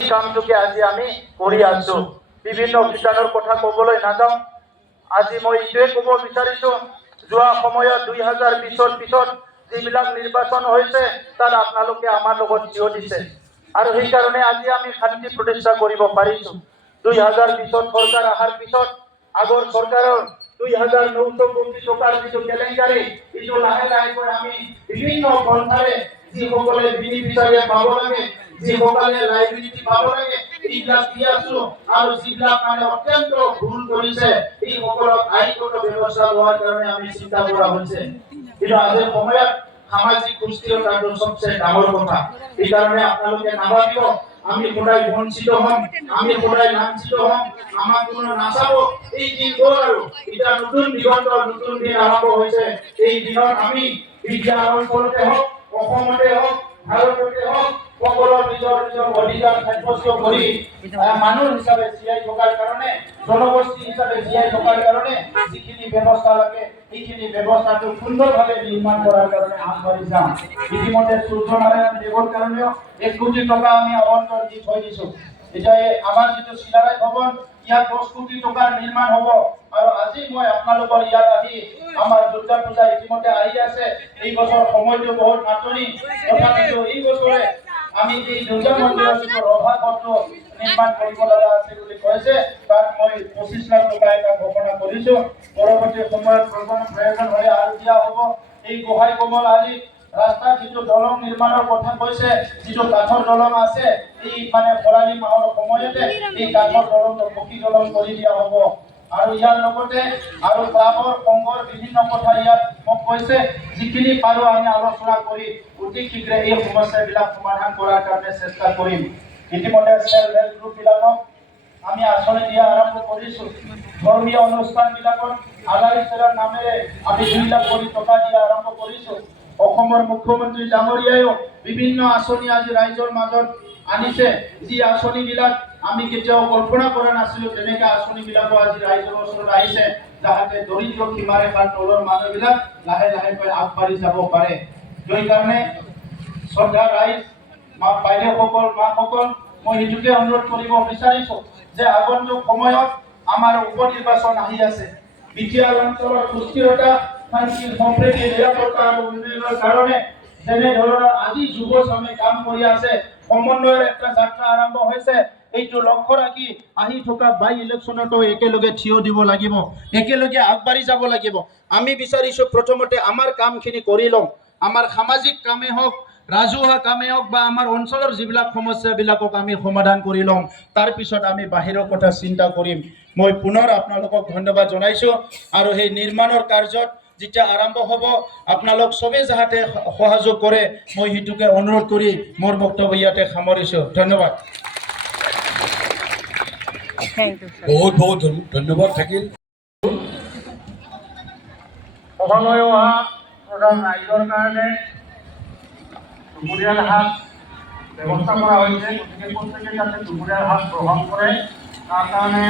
কামটোকে আজি আমি কৰি আছো। বিভিন্ন কিষাণৰ কথা ক'বলৈ নাযাওঁ। আজি মই এইটোৱে ক'ব বিচাৰিছো, যোৱা সময়ত 2020ৰ পিছত যিবিলাক নিৰ্বাচন হৈছে তাত আপোনালোকে আমাৰ লগত থিয় দিছে আৰু সেইকাৰণে আজি আমি শান্তি প্ৰতিষ্ঠা কৰিব পাৰিছো। 2020ত চৰকাৰ অহাৰ পিছত আগৰ চৰকাৰৰ 2900 কোটি টকাৰ যিটো কেলেংকাৰী, এইটো লাহে লাহেকৈ আমি বিভিন্ন পন্থাৰে যিসকলে বিনিবিচাৰে পাব লাগে, যিসকলে লাইবিলিটি পাব লাগে, এইবিলাক দি আছো আৰু যিবিলাক মানে অত্যন্ত ভুল কৰিছে এইসকলক আইনগত ব্যৱস্থা লোৱাৰ কাৰণে আমি চিন্তা কৰা হৈছে। কিন্তু আজিৰ সময়ত সামাজিক সুস্থিৰতাটো সবচেয়ে ডাঙৰ কথা। সেইকাৰণে আপোনালোকে নাভাবিব আমি সদায় বঞ্চিত হম, আমি সদায় লাঞ্ছিত হম, আমাক কোনো নাচাব। এই দিন গ'ল আৰু এটা নতুন দিগন্তৰ নতুন দিন আৰম্ভ হৈছে। এই দিনত আমি বিদ্যা অঞ্চলতে হওক, অসমতে হওক, ভাৰততে হওক, সকলো নিজৰ নিজৰ অধিকাৰ সাব্যস্ত কৰি মানুহ হিচাপে জীয়াই থকাৰ কাৰণে, জনগোষ্ঠী হিচাপে জীয়াই থকাৰ কাৰণে যিখিনি ব্যৱস্থা লাগে এইখিনি ব্যৱস্থাটো সুন্দৰভাৱে নিৰ্মাণ কৰাৰ কাৰণে আগবাঢ়ি যাম। ইতিমধ্যে সূৰ্যনাৰায়ণ দেৱৰ কাৰণেও 1 কোটি টকা আমি আবণ্টন দি থৈ দিছো। এতিয়া আমাৰ যিটো চিলাৰায় ভৱন, ইয়াত 10 কোটি টকাৰ নিৰ্মাণ হ'ব আৰু আজি মই আপোনালোকৰ ইয়াত আহি আমাৰ দুৰ্গা পূজা ইতিমধ্যে আহি আছে। এই বছৰ সময়টো বহুত নাটনি, তথাপিও এই বছৰে আমি এই দুৰ্গা মন্দিৰৰ যিটো ৰভাঘৰটো নিৰ্মাণ কৰিব লগা আছে বুলি কৈছে, তাত মই 25 লাখ টকা এটা ঘোষণা কৰিছো। পৰৱৰ্তী সময়ত প্ৰয়োজন হ'লে আৰু দিয়া হ'ব। এই গোহাঁই কমল আলি ৰাস্তাৰ যিটো দলং নিৰ্মাণৰ কথা কৈছে, যিটো কাঠৰ দলং আছে, এই মানে খৰালি মাহৰ সময়তে এই কাঠৰ দলংটো পকী দলং কৰি দিয়া হ'ব। আৰু ইয়াৰ লগতে আৰু ক্লাবৰ সংঘৰ বিভিন্ন কথা ইয়াত মোক কৈছে, যিখিনি পাৰো আমি আলোচনা কৰি অতি শীঘ্ৰে এই সমস্যাবিলাক সমাধান কৰাৰ কাৰণে চেষ্টা কৰিম। ইতিমধ্যে সেল্ফ হেল্প গ্ৰুপবিলাকক আমি আঁচনি দিয়া আৰম্ভ কৰিছো। ধৰ্মীয় অনুষ্ঠানবিলাকত আলাইচেৰাৰ নামেৰে আমি 2 লাখ কোটি টকা দিয়া আৰম্ভ কৰিছো। অসমৰ মুখ্যমন্ত্ৰী ডাঙৰীয়ায়ো বিভিন্ন আঁচনি আজি ৰাইজৰ মাজত আনিছে, যি আঁচনিবিলাক আমি কেতিয়াও কল্পনা কৰা নাছিলো, তেনেকৈ আঁচনিবিলাকো আজি ৰাইজৰ ওচৰত আহিছে, যাতে দৰিদ্ৰ সীমাৰেখাৰ তলৰ মানুহবিলাক লাহে লাহেকৈ আগবাঢ়ি যাব পাৰে। সেইকাৰণে শ্ৰদ্ধা ৰাইজ, মা বাইদেউসকল, মাসকল, মই সেইটোকে অনুৰোধ কৰিব বিচাৰিছো যে আগন্তুক সময়ত আমাৰ উপ নিৰ্বাচন আহি আছে। বিটিআৰ অঞ্চলৰ সুস্থিৰতা, শান্তি, সম্প্ৰীতি, নিৰাপত্তা আৰু উন্নয়নৰ কাৰণে যেনে ধৰণৰ আজি যুৱ চামে কাম কৰি আছে, সমন্বয়ৰ এটা যাত্ৰা আৰম্ভ হৈছে। এইটো লক্ষ্য ৰাখি আহি থকা বাই ইলেকশ্যনতো একেলগে থিয় দিব লাগিব, একেলগে আগবাঢ়ি যাব লাগিব। আমি বিচাৰিছো প্ৰথমতে আমাৰ কামখিনি কৰি লওঁ। আমাৰ সামাজিক কামেই হওক, ৰাজহুৱা কামেই হওক বা আমাৰ অঞ্চলৰ যিবিলাক সমস্যাবিলাকক আমি সমাধান কৰি লওঁ, তাৰপিছত আমি বাহিৰৰ কথা চিন্তা কৰিম। মই পুনৰ আপোনালোকক ধন্যবাদ জনাইছো আৰু সেই নিৰ্মাণৰ কাৰ্যত যেতিয়া আৰম্ভ হ'ব আপোনালোক চবেই যাতে সহযোগ কৰে, মই সেইটোকে অনুৰোধ কৰি মোৰ বক্তব্য ইয়াতে সামৰিছো। ধন্যবাদ। বহুত বহুত ধন্যবাদ থাকিল। সভালৈ অহা প্ৰধান ৰাইজৰ কাৰণে দুপৰীয়াৰ সাঁজ ব্যৱস্থা কৰা হৈছে। গতিকে প্ৰত্যেকে যাতে দুপৰীয়াৰ সাঁজ গ্ৰহণ কৰে তাৰ কাৰণে